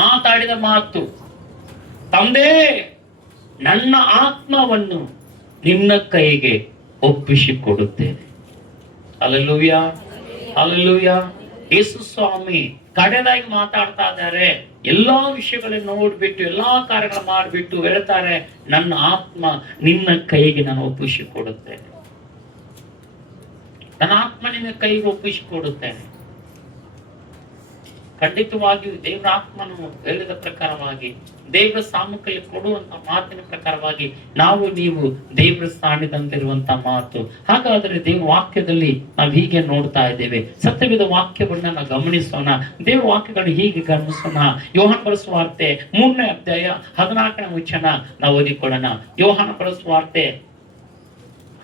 ಮಾತಾಡಿದ ಮಾತು, ತಂದೆ ನನ್ನ ಆತ್ಮವನ್ನು ನಿನ್ನ ಕೈಗೆ ಒಪ್ಪಿಸಿಕೊಡುತ್ತೇನೆ. Hallelujah, hallelujah. ಯೇಸು ಸ್ವಾಮಿ ಕಡೆದಾಗಿ ಮಾತಾಡ್ತಾ ಇದ್ದಾರೆ. ಎಲ್ಲಾ ವಿಷಯಗಳನ್ನು ನೋಡ್ಬಿಟ್ಟು ಎಲ್ಲಾ ಕಾರ್ಯಗಳು ಮಾಡಿಬಿಟ್ಟು ಹೇಳ್ತಾರೆ, ನನ್ನ ಆತ್ಮ ನಿನ್ನ ಕೈಗೆ ನಾನು ಒಪ್ಪಿಸಿಕೊಡುತ್ತೇನೆ. ನನ್ನ ಆತ್ಮ ನಿನ್ನ ಕೈಗೆ ಒಪ್ಪಿಸಿಕೊಡುತ್ತೇನೆ. ಖಂಡಿತವಾಗಿಯೂ ದೇವರ ಆತ್ಮನು ಹೇಳಿದ ಪ್ರಕಾರವಾಗಿ, ದೇವರ ಸಾಮುಖದಲ್ಲಿ ಕೊಡುವಂತ ಮಾತಿನ ಪ್ರಕಾರವಾಗಿ ನಾವು ನೀವು ದೇವರ ಸಾಣಿದಂತಿರುವಂತ ಮಾತು. ಹಾಗಾದ್ರೆ ದೇವರ ವಾಕ್ಯದಲ್ಲಿ ನಾವು ಹೀಗೆ ನೋಡ್ತಾ ಇದ್ದೇವೆ. ಸತ್ಯವಿದ ವಾಕ್ಯವನ್ನ ನಾವು ಗಮನಿಸೋಣ. ದೇವರ ವಾಕ್ಯಗಳನ್ನು ಹೀಗೆ ಗಮನಿಸೋಣ. ಯೋಹಾನ ಬರೆದ ಸುವಾರ್ತೆ 3ನೇ ಅಧ್ಯಾಯ 14ನೇ ವಚನ ನಾವು ಓದಿಕೊಳ್ಳೋಣ. ಯೋಹಾನ ಬರೆದ ಸುವಾರ್ತೆ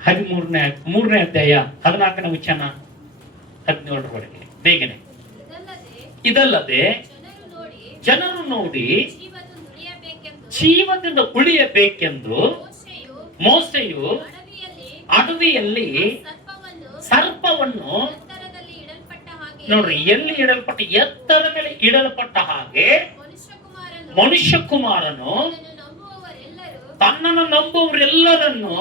3ನೇ ಅಧ್ಯಾಯ 14ನೇ ವಚನ 17ರವರೆಗೆ ಬೇಗನೆ. ಇದಲ್ಲದೆ ಜನರು ನೋಡಿ ಜೀವದಿಂದ ಉಳಿಯಬೇಕೆಂದು ಮೋಸೆಯು ಅಡವಿಯಲ್ಲಿ ಸರ್ಪವನ್ನು ನೋಡ್ರಿ, ಎಲ್ಲಿ ಇಡಲ್ಪಟ್ಟ, ಎತ್ತರ ಮೇಲೆ ಇಡಲ್ಪಟ್ಟ ಹಾಗೆ ಮನುಷ್ಯ ಕುಮಾರನು ತನ್ನನ್ನು ನಂಬುವವರೆಲ್ಲರನ್ನು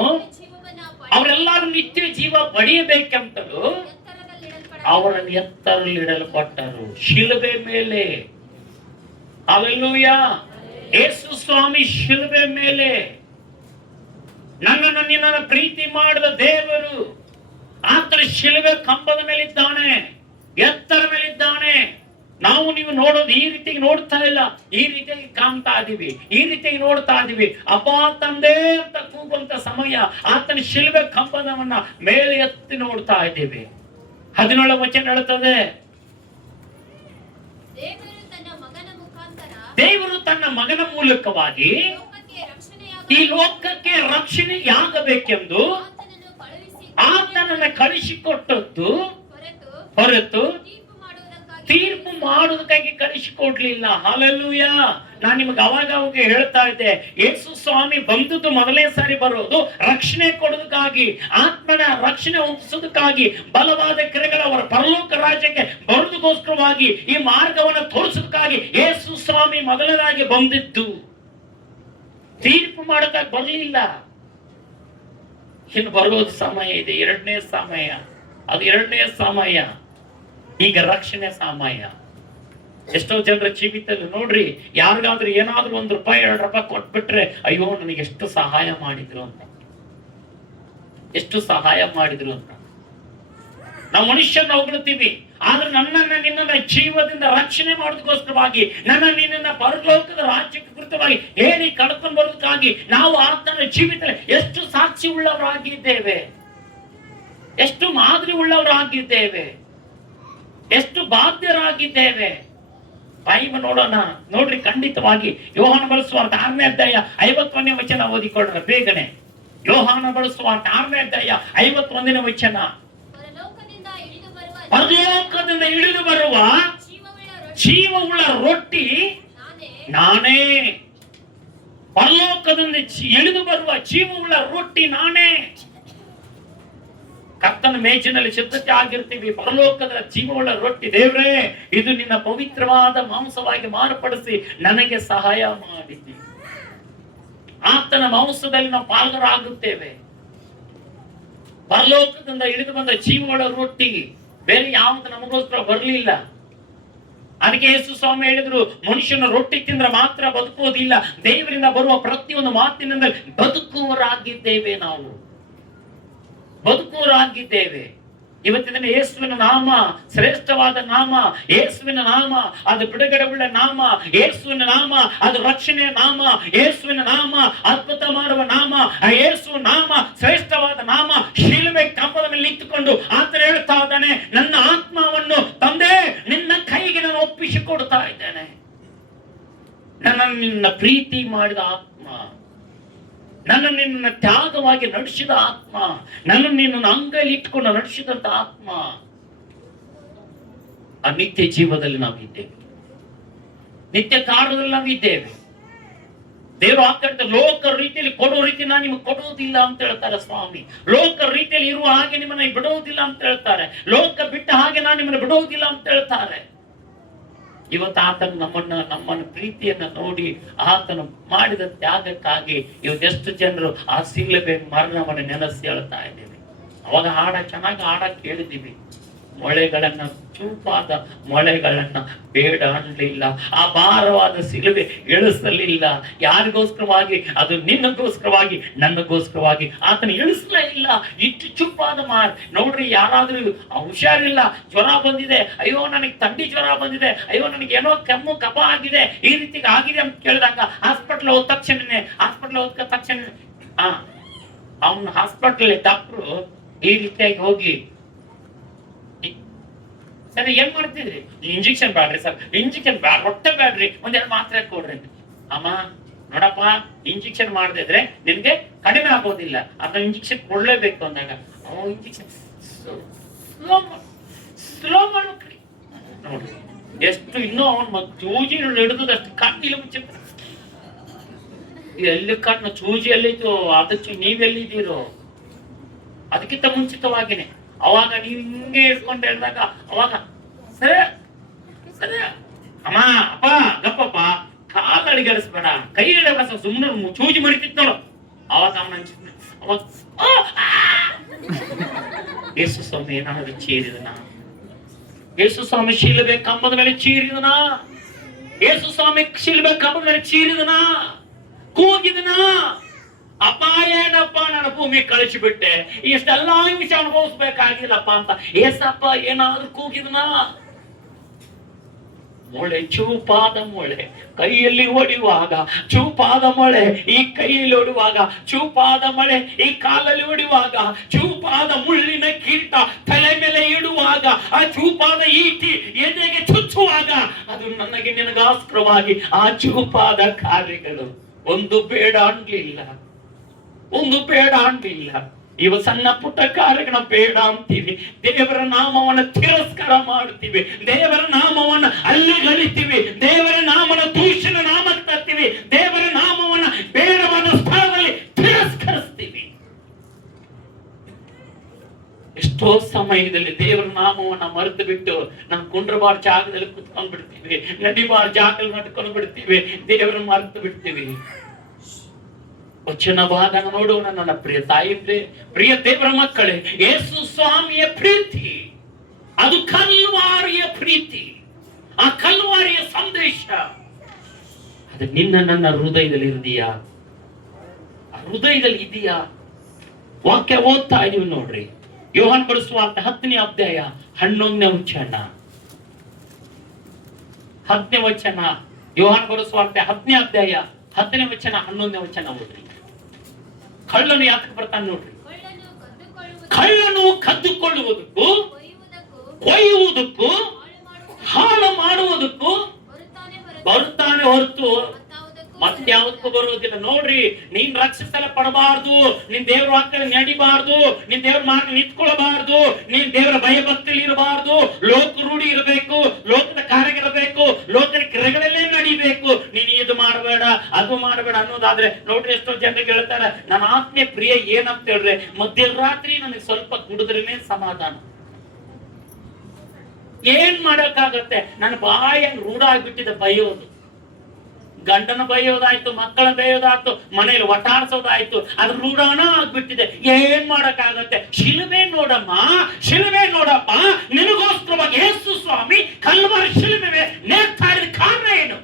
ಅವರೆಲ್ಲರೂ ನಿತ್ಯ ಜೀವ ಪಡೆಯಬೇಕೆಂತಲೂ ಅವರನ್ನು ಎತ್ತರಲ್ಲಿ ಇಡಲ್ಪಟ್ಟರು, ಶಿಲುಬೆ ಮೇಲೆ. ಹಲ್ಲೆಲೂಯ. ಯೇಸು ಸ್ವಾಮಿ ಶಿಲುಬೆ ಮೇಲೆ ನನ್ನನ್ನು ನಿನ್ನನ್ನು ಪ್ರೀತಿ ಮಾಡಿದ ದೇವರು ಆತನ ಶಿಲುಬೆ ಕಂಬದ ಮೇಲಿದ್ದಾನೆ, ಎತ್ತರ ಮೇಲಿದ್ದಾನೆ. ನಾವು ನೀವು ನೋಡೋದು ಈ ರೀತಿಯಾಗಿ ನೋಡ್ತಾ ಇಲ್ಲ, ಈ ರೀತಿಯಾಗಿ ಕಾಣ್ತಾ ಇದೀವಿ, ಈ ರೀತಿಯಾಗಿ ನೋಡ್ತಾ ಇದೀವಿ. ಅಬ್ಬಾ ತಂದೆ ಅಂತ ಕೂಗುವಂತ ಸಮಯ ಆತನ ಶಿಲುಬೆ ಕಂಬದವನ್ನ ಮೇಲೆ ಎತ್ತಿ ನೋಡ್ತಾ ಇದ್ದೀವಿ. 17ನೇ ವಚನ ಹೇಳುತ್ತದೆ, ದೇವರು ತನ್ನ ಮಗನ ಮೂಲಕವಾಗಿ ಈ ಲೋಕಕ್ಕೆ ರಕ್ಷಣೆಯಾಗಬೇಕೆಂದು ಆತನನ್ನು ಕಳಿಸಿಕೊಟ್ಟದ್ದು ಹೊರತು ತೀರ್ಪು ಮಾಡುವುದಕ್ಕಾಗಿ ಕಳಿಸಿಕೊಡ್ಲಿಲ್ಲ. ಹಲ್ಲೆಲೂಯ. ನಾನು ನಿಮಗೆ ಅವಾಗ ಹೇಳ್ತಾ ಇದ್ದೆ, ಯೇಸು ಸ್ವಾಮಿ ಬಂದದ್ದು ಮೊದಲನೇ ಸಾರಿ ಬರೋದು ರಕ್ಷಣೆ ಕೊಡೋದಕ್ಕಾಗಿ, ಆತ್ಮನ ರಕ್ಷಣೆ ಹೊಂದಿಸೋದಕ್ಕಾಗಿ, ಬಲವಾದ ಕ್ರಿಯೆಗಳ ಅವರ ಪರಲೋಕ ರಾಜ್ಯಕ್ಕೆ ಬರೋದಕ್ಕೋಸ್ಕರವಾಗಿ, ಈ ಮಾರ್ಗವನ್ನು ತೋರಿಸೋದಕ್ಕಾಗಿ ಯೇಸು ಸ್ವಾಮಿ ಮೊದಲನೇದಾಗಿ ಬಂದಿದ್ದು. ತೀರ್ಪು ಮಾಡೋದಕ್ಕಾಗಿ ಬರಲಿಲ್ಲ. ಇನ್ನು ಬರೋದು ಸಮಯ ಇದೆ, 2ನೇ ಸಮಯ. ಅದು 2ನೇ ಸಮಯ. ಈಗ ರಕ್ಷಣೆ ಸಮಯ. ಎಷ್ಟೋ ಜನರ ಜೀವಿತದಲ್ಲಿ ನೋಡ್ರಿ, ಯಾರಿಗಾದ್ರೂ ಏನಾದ್ರೂ ₹1 ₹2 ಕೊಟ್ಬಿಟ್ರೆ, ಅಯ್ಯೋ ನನಗೆ ಎಷ್ಟು ಸಹಾಯ ಮಾಡಿದ್ರು ಅಂತ, ಎಷ್ಟು ಸಹಾಯ ಮಾಡಿದ್ರು ಅಂತ ನಾವು ಮನುಷ್ಯರನ್ನ ಹೊಗಳ್ತೀವಿ. ಆದ್ರೆ ನನ್ನನ್ನ ನಿನ್ನನ್ನ ಜೀವದಿಂದ ರಕ್ಷಣೆ ಮಾಡೋದಕ್ಕೋಸ್ಕರವಾಗಿ, ನನ್ನ ನಿನ್ನ ಪರಲೋಕದ ರಾಜ್ಯಕ್ಕೆ ಕುರಿತವಾಗಿ ಹೇಳಿ ಕಡ್ಕೊಂಡು ಬರೋದಕ್ಕಾಗಿ ನಾವು ಆತನ ಜೀವಿತದಲ್ಲಿ ಎಷ್ಟು ಸಾಕ್ಷಿ ಉಳ್ಳವರಾಗಿದ್ದೇವೆ, ಎಷ್ಟು ಮಾದರಿ ಉಳ್ಳವರಾಗಿದ್ದೇವೆ, ಎಷ್ಟು ಬಾಧ್ಯರಾಗಿದ್ದೇವೆ. ಬೈಬಲ್ ನೋಡೋಣ. ನೋಡ್ರಿ, ಖಂಡಿತವಾಗಿ ಯೋಹಾನ ಬರೆದ ಸುವಾರ್ತೆ 6ನೇ ಅಧ್ಯಾಯ 51ನೇ ವಚನ ಓದಿಕೊಳ್ಳೋಣ ಬೇಗನೆ. ಯೋಹಾನ ಬರೆದ ಸುವಾರ್ತೆ 6ನೇ ಅಧ್ಯಾಯ 51ನೇ ವಚನ. ಪರಲೋಕದಿಂದ ಇಳಿದು ಬರುವ ಜೀವವುಳ್ಳ ರೊಟ್ಟಿ ನಾನೇ. ಪರಲೋಕದಿಂದ ಇಳಿದು ಬರುವ ಜೀವವುಳ್ಳ ರೊಟ್ಟಿ ನಾನೇ. ಕರ್ತನ ಮೇಜಿನಲ್ಲಿ ಸಿದ್ಧತೆ ಆಗಿರ್ತೀವಿ. ಪರಲೋಕದ ಜೀವವುಳ್ಳ ರೊಟ್ಟಿ, ದೇವ್ರೇ ಇದು ನಿನ್ನ ಪವಿತ್ರವಾದ ಮಾಂಸವಾಗಿ ಮಾರ್ಪಡಿಸಿ ನನಗೆ ಸಹಾಯ ಮಾಡಿದ್ದಿ. ಆತನ ಮಾಂಸದಲ್ಲಿ ನಾವು ಪಾಲ್ಗರಾಗುತ್ತೇವೆ. ಪರಲೋಕದಿಂದ ಇಳಿದು ಬಂದ ಜೀವವುಳ್ಳ ರೊಟ್ಟಿ ಬೇರೆ ಯಾವುದು ನಮಗೋಸ್ಕರ ಬರಲಿಲ್ಲ. ಅದಕ್ಕೆ ಯೇಸು ಸ್ವಾಮಿ ಹೇಳಿದ್ರು, ಮನುಷ್ಯನ ರೊಟ್ಟಿ ತಿಂದ್ರೆ ಮಾತ್ರ ಬದುಕುವುದಿಲ್ಲ, ದೇವರಿಂದ ಬರುವ ಪ್ರತಿಯೊಂದು ಮಾತಿನಿಂದ ಬದುಕುವರಾಗಿದ್ದೇವೆ. ನಾವು ಬದುಕುವರಾಗಿದ್ದೇವೆ. ಇವತ್ತಿನ ಯೇಸುವಿನ ನಾಮ ಶ್ರೇಷ್ಠವಾದ ನಾಮ. ಯೇಸುವಿನ ನಾಮ ಅದು ಬಿಡುಗಡೆ ಉಳ್ಳ ನಾಮ. ಯೇಸುವಿನ ನಾಮ ಅದು ರಕ್ಷಣೆಯ ನಾಮ. ಯೇಸುವಿನ ನಾಮ ಅದ್ಭುತ ಮಾಡುವ ನಾಮ. ಆ ಯೇಸು ನಾಮ ಶ್ರೇಷ್ಠವಾದ ನಾಮ. ಶಿಲುಬೆ ಕಂಬದ ಮೇಲೆ ನಿಂತುಕೊಂಡು ಆತನು ಹೇಳ್ತಾ ಇದ್ದಾನೆ, ನನ್ನ ಆತ್ಮವನ್ನು ತಂದೆ ನಿನ್ನ ಕೈಗೆ ನಾನು ಒಪ್ಪಿಸಿಕೊಡ್ತಾ ಇದ್ದೇನೆ. ನನ್ನ ನಿನ್ನ ಪ್ರೀತಿ ಮಾಡಿದ ಆತ್ಮ, ನನ್ನ ನಿನ್ನ ತ್ಯಾಗವಾಗಿ ನಡೆಸಿದ ಆತ್ಮ, ನನ್ನ ನಿನ್ನ ಅಂಗೈಲಿ ಇಟ್ಕೊಂಡು ನಡೆಸಿದಂತ ಆತ್ಮ. ಆ ನಿತ್ಯ ಜೀವದಲ್ಲಿ ನಾವಿದ್ದೇವೆ, ನಿತ್ಯ ಕಾರ್ಯದಲ್ಲಿ ನಾವಿದ್ದೇವೆ. ದೇವರು ಆಗ್ತಾ ಲೋಕ ರೀತಿಯಲ್ಲಿ ಕೊಡೋ ರೀತಿ ನಾನು ನಿಮಗೆ ಕೊಡುವುದಿಲ್ಲ ಅಂತ ಹೇಳ್ತಾರೆ ಸ್ವಾಮಿ. ಲೋಕ ರೀತಿಯಲ್ಲಿ ಇರುವ ಹಾಗೆ ನಿಮ್ಮನ್ನ ಬಿಡುವುದಿಲ್ಲ ಅಂತ ಹೇಳ್ತಾರೆ. ಲೋಕ ಬಿಟ್ಟ ಹಾಗೆ ನಾನು ನಿಮ್ಮನ್ನು ಬಿಡುವುದಿಲ್ಲ ಅಂತ ಹೇಳ್ತಾರೆ. ಇವತ್ತು ಆತನು ನಮ್ಮನ್ನು ಪ್ರೀತಿಯನ್ನ ನೋಡಿ ಆತನು ಮಾಡಿದ ತ್ಯಾಗಕ್ಕಾಗಿ ಇವತ್ತೆಷ್ಟು ಜನರು ಆ ಶಿಲುಬೆ ಮರಣವನ್ನು ನೆನೆಸಿ ಹೇಳ್ತಾ ಇದ್ದೀವಿ. ಅವಾಗ ಚೆನ್ನಾಗಿ ಹಾಡ ಕೇಳಿದ್ದೀವಿ. ಮೊಳೆಗಳನ್ನ, ಚೂಪಾದ ಮೊಳೆಗಳನ್ನ ಬೇಡ ಅನ್ನಲಿಲ್ಲ. ಆ ಭಾರವಾದ ಶಿಲುಬೆ ಇಳಿಸಲಿಲ್ಲ. ಯಾರಿಗೋಸ್ಕರವಾಗಿ? ಅದು ನಿನ್ನಗೋಸ್ಕರವಾಗಿ, ನನ್ನಗೋಸ್ಕರವಾಗಿ ಆತನ ಇಳಿಸಲೇ ಇಲ್ಲ. ಇಷ್ಟು ಚೂಪಾದ ನೋಡ್ರಿ, ಯಾರಾದ್ರೂ ಹುಷಾರಿಲ್ಲ, ಜ್ವರ ಬಂದಿದೆ, ಅಯ್ಯೋ ನನಗೆ ಥಂಡಿ ಜ್ವರ ಬಂದಿದೆ, ಅಯ್ಯೋ ನನಗೆ ಏನೋ ಕೆಮ್ಮು ಕಫ ಆಗಿದೆ, ಈ ರೀತಿ ಆಗಿದೆ ಅಂತ ಕೇಳಿದಾಗ ಹಾಸ್ಪಿಟ್ಲ್ ಹೋದ ತಕ್ಷಣ ಅವನ ಹಾಸ್ಪಿಟಲ್ ಡಾಕ್ಟ್ರು ಈ ರೀತಿಯಾಗಿ ಹೋಗಿ, ಸರ್ ಏನ್ ಮಾಡ್ತಿದ್ರಿ? ಇಂಜೆಕ್ಷನ್ ಬ್ಯಾಡ್ರಿ ಸರ್, ಇಂಜೆಕ್ಷನ್ ಹೊಟ್ಟೆ ಬ್ಯಾಡ್ರಿ, ಒಂದೆರಡು ಮಾತ್ರೆ ಕೊಡ್ರಿ. ಅಮ್ಮ ನೋಡಪ್ಪ, ಇಂಜೆಕ್ಷನ್ ಮಾಡದಿದ್ರೆ ನಿನ್ಗೆ ಕಡಿಮೆ ಆಗೋದಿಲ್ಲ, ಅದನ್ನ ಇಂಜೆಕ್ಷನ್ ಕೊಡ್ಲೇಬೇಕು ಅಂದಾಗ ಇಂಜೆಕ್ಷನ್ ಸ್ಲೋ ಮಾಡ್ರಿ. ನೋಡ್ರಿ ಎಷ್ಟು ಇನ್ನೂ ಅವನ್ ಚೂಜಿ ಹಿಡಿದಷ್ಟು ಕಣ್ಣಿಲ್ಲ ಮುಚ್ಚ, ಎಲ್ಲಿ ಕಣ್ಣು ಚೂಜಿ ಎಲ್ಲಿತ್ತು, ಅದಕ್ಕೆ ನೀವೆಲ್ಲಿದ್ದೀರೋ ಅದಕ್ಕಿಂತ ಮುಂಚಿತವಾಗಿನೇ ಅವಾಗ ನೀವು ಹಿಂಗೆ ಇಟ್ಕೊಂಡು ಹೇಳಿದಾಗ ಅವಾಗ ಸರ ಅಮ್ಮ ಅಪ್ಪ ಗಪ್ಪಪ್ಪ, ಕಾಲು ಅಡಿಗೆಡಿಸ್ಬೇಡ, ಕೈ ಅಡಿಗೆಡಿಸ, ಸುಮ್ಮನೆ ಚೂಜಿ ಮರಿತಿತ್ತು ನೋಡು. ಅವಾಗ ಅವಾಗ ಯೇಸು ಸ್ವಾಮಿ ಏನಾದ್ರು ಚೀರಿದನ? ಯೇಸು ಸ್ವಾಮಿ ಶಿಲುಬೆ ಕಂಬದ ಮೇಲೆ ಚೀರಿದನ? ಯೇಸು ಸ್ವಾಮಿ ಶಿಲುಬೆ ಕಂಬದ ಮೇಲೆ ಚೀರಿದನ? ಕೂಗಿದನ? ಅಪ್ಪ ಏನಪ್ಪ ನನ್ನ ಭೂಮಿ ಕಳಿಸಿಬಿಟ್ಟೆ, ಇಷ್ಟೆಲ್ಲಾ ಹಿಂಸೆ ಅನುಭವಿಸ್ಬೇಕಾಗಿಲ್ಲಪ್ಪ ಅಂತ ಏಸಪ್ಪ ಏನಾದ್ರೂ ಕೂಗಿದನ? ಮೊಳೆ, ಚೂಪಾದ ಮೊಳೆ ಕೈಯಲ್ಲಿ ಹೊಡೆಯುವಾಗ, ಚೂಪಾದ ಮೊಳೆ ಈ ಕೈಯಲ್ಲಿ ಹೊಡುವಾಗ, ಚೂಪಾದ ಮೊಳೆ ಈ ಕಾಲಲ್ಲಿ ಹೊಡೆಯುವಾಗ, ಚೂಪಾದ ಮುಳ್ಳಿನ ಕೀಟ ತಲೆ ಮೇಲೆ ಇಡುವಾಗ, ಆ ಚೂಪಾದ ಈಟಿ ಎದೆಗೆ ಚುಚ್ಚುವಾಗ, ಅದು ನನಗೆ ನಿನಗೋಸ್ಕರವಾಗಿ ಆ ಚೂಪಾದ ಕಾರ್ಯಗಳು ಒಂದು ಬೇಡ ಅನ್ಲಿಲ್ಲ. ಇವ ಸಣ್ಣ ಪುಟ್ಟ ಕಾರ್ಯಗಳ ಬೇಡ ಅಂತೀವಿ. ದೇವರ ನಾಮವನ್ನು ತಿರಸ್ಕಾರ ಮಾಡ್ತೀವಿ, ದೇವರ ನಾಮವನ್ನು ಅಲ್ಲಿಗಳಿತೀವಿ, ದೇವರ ನಾಮನ ದೂಷಣ ನಾಮಕ್ಕೆ ತರ್ತೀವಿ, ದೇವರ ನಾಮವನ್ನು ಬೇಡವಾದ ಸ್ಥಳದಲ್ಲಿ ತಿರಸ್ಕರಿಸ್ತೀವಿ. ಎಷ್ಟೋ ಸಮಯದಲ್ಲಿ ದೇವರ ನಾಮವನ್ನ ಮರೆತು ಬಿಟ್ಟು ನಾವು ಕುಂಡ್ರಬಾರ ಜಾಗದಲ್ಲಿ ಕುತ್ಕೊಂಡ್ ಬಿಡ್ತೀವಿ, ನಡಿಬಾರ ಜಾಗದಲ್ಲಿ ನಡ್ಕೊಂಡು ಬಿಡ್ತೀವಿ, ದೇವರ ಮರೆತು ಬಿಡ್ತೀವಿ. ವಚನವಾದ ನೋಡೋಣ. ನನ್ನ ಪ್ರಿಯ ತಾಯಿ, ಪ್ರಿಯ ದೇವರ ಮಕ್ಕಳೇ, ಯೇಸು ಸ್ವಾಮಿಯ ಪ್ರೀತಿ ಅದು ಕಲ್ವಾರಿಯ ಪ್ರೀತಿ, ಆ ಕಲ್ವಾರಿಯ ಸಂದೇಶ ಅದು ನನ್ನ ಹೃದಯದಲ್ಲಿ ಇದೆಯಾ? ಹೃದಯದಲ್ಲಿ ಇದೆಯಾ? ವಾಕ್ಯ ಓದ್ತಾ ಇದೀವಿ ನೋಡ್ರಿ. ಯೋಹಾನ ಬರೆಸುವಾರ್ತೆ 10ನೇ ಅಧ್ಯಾಯ 11ನೇ ವಚನ. 10ನೇ ವಚನ, ಯೋಹಾನ ಬರೆಸುವಾರ್ತೆ 10ನೇ ಅಧ್ಯಾಯ 10ನೇ ವಚನ 11ನೇ ವಚನ ಓದ್ರಿ. ಕಳ್ಳನು ಯಾತಕ್ಕೆ ಬರ್ತಾನೆ ನೋಡ್ರಿ? ಕಳ್ಳನು ಕದ್ದುಕೊಳ್ಳುವುದಕ್ಕೂ, ಕೊಯ್ಯುವುದಕ್ಕೂ, ಹಾಳು ಮಾಡುವುದಕ್ಕೂ ಬರುತ್ತಾನೆ ಹೊರತು ಮತ್ಯಾವುದಕ್ಕೂ ಬರುವುದಿಲ್ಲ. ನೋಡ್ರಿ, ನೀನ್ ರಕ್ಷಿಸಲ ಪಡಬಾರ್ದು, ನೀನ್ ದೇವರ ವಾಕ್ಯ ನಡಿಬಾರ್ದು, ನೀನ್ ದೇವರ ಮಾರ್ಗ ನಿಂತ್ಕೊಳ್ಬಾರ್ದು, ನೀನ್ ದೇವರ ಭಯಭಕ್ತಿಯಲ್ಲಿ ಇರಬಾರ್ದು, ಲೋಕ ರೂಢಿ ಇರಬೇಕು, ಲೋಕದ ಕಾರ್ಯಗಳಿರಬೇಕು, ಲೋಕದ ಕ್ರಿಯೆಗಳಲ್ಲೇ ನಡಿಬೇಕು. ನೀನ್ ಇದು ಮಾಡಬೇಡ, ಅದು ಮಾಡಬೇಡ ಅನ್ನೋದಾದ್ರೆ ನೋಡ್ರಿ, ಎಷ್ಟೋ ಜನರಿಗೆ ಹೇಳ್ತಾರೆ, ನನ್ನ ಆತ್ಮೀಯ ಪ್ರಿಯ ಏನಂತ ಹೇಳ್ರೆ, ಮಧ್ಯರಾತ್ರಿ ನನಗೆ ಸ್ವಲ್ಪ ಕುಡಿದ್ರೇನೆ ಸಮಾಧಾನ. ಏನ್ ಮಾಡಕ್ಕಾಗತ್ತೆ? ನನ್ನ ಬಾಯಲ್ಲಿ ರೂಢ ಆಗ್ಬಿಟ್ಟಿದೆ ಬೈಯೋದು. ಗಂಡನ ಬೈಯೋದಾಯ್ತು, ಮಕ್ಕಳ ಬೈಯೋದಾಯ್ತು, ಮನೇಲಿ ಒಟ್ಟಾಡ್ಸೋದಾಯ್ತು, ಅದ್ರ ರೂಢಾನ ಆಗ್ಬಿಟ್ಟಿದೆ. ಏನ್ ಮಾಡಕ್ಕಾಗತ್ತೆ? ಶಿಲುಬೆ ನೋಡಮ್ಮ, ಶಿಲುಬೆ ನೋಡಪ್ಪ, ನಿನಗೋಸ್ಕರವಾಗಿ ಯೇಸು ಸ್ವಾಮಿ ಕಲ್ವಾರಿ ಶಿಲುಬೆ ನೇರ್ತಾಡಿದ ಕಾರಣ ಏನು?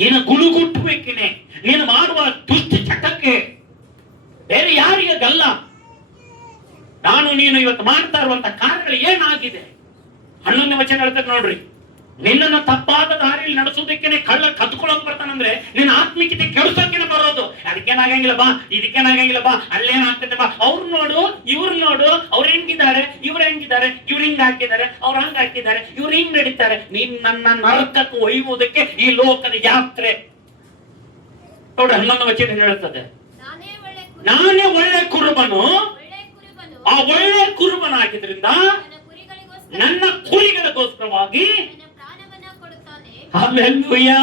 ನೀನು ಗುಳುಗುಟ್ಟುವಿಕೆನೆ, ನೀನು ಮಾಡುವ ದುಷ್ಟ ಚಟಕ್ಕೆ, ಬೇರೆ ಯಾರಿಗಲ್ಲ. ನಾನು ನೀನು ಇವತ್ತು ಮಾಡ್ತಾ ಇರುವಂತ ಕಾರ್ಯಗಳು ಏನಾಗಿದೆ? 11ನೇ ವಚನ ಹೇಳ್ತಾರೆ ನೋಡ್ರಿ, ನಿನ್ನನ್ನು ತಪ್ಪಾದ ದಾರಿಯಲ್ಲಿ ನಡೆಸೋದಕ್ಕೇನೆ ಕಳ್ಳ ಕತ್ಕೊಳ್ಳೋಕ್ ಬರ್ತಾನಂದ್ರೆ ನಿನ್ನ ಆತ್ಮಿಕತೆ ಕೆಡಿಸೋಕೆನೆ ಬರೋದು. ಅದಕ್ಕೇನಾಗಂಗಿಲ್ಲ ಬಾ, ಇದಕ್ಕೇನಾಗಂಗಿಲ್ಲ ಬಾ, ಅಲ್ಲೇನಾಗ್ತದೆ ಬಾ, ಅವ್ರು ನೋಡು, ಇವ್ರು ನೋಡು, ಅವ್ರು ಹೆಂಗಿದ್ದಾರೆ, ಇವ್ರು ಹೆಂಗಿದ್ದಾರೆ, ಇವ್ರು ಹಿಂಗ್ ಹಾಕಿದ್ದಾರೆ, ಅವ್ರು ಹಂಗ್ ಹಾಕಿದ್ದಾರೆ, ಇವ್ರು ಹಿಂಗ್ ನಡೀತಾರೆ. ನೀನ್ ನನ್ನ ನರಕಕ್ಕೆ ಒಯ್ಯುವುದಕ್ಕೆ ಈ ಲೋಕದ ಯಾತ್ರೆ. ನೋಡ್ರಿ, 11ನೇ ವಚನ ಹೇಳ್ತದೆ, ನಾನೇ ಒಳ್ಳೆ ಕುರುಬನು, ಆ ಒಳ್ಳೆ ಕುರುಬನಾಗಿದ್ರಿಂದ ನನ್ನ ಕುರಿಗಳಿಗೋಸ್ಕರವಾಗಿ. ಹಲ್ಲೆಲೂಯಾ.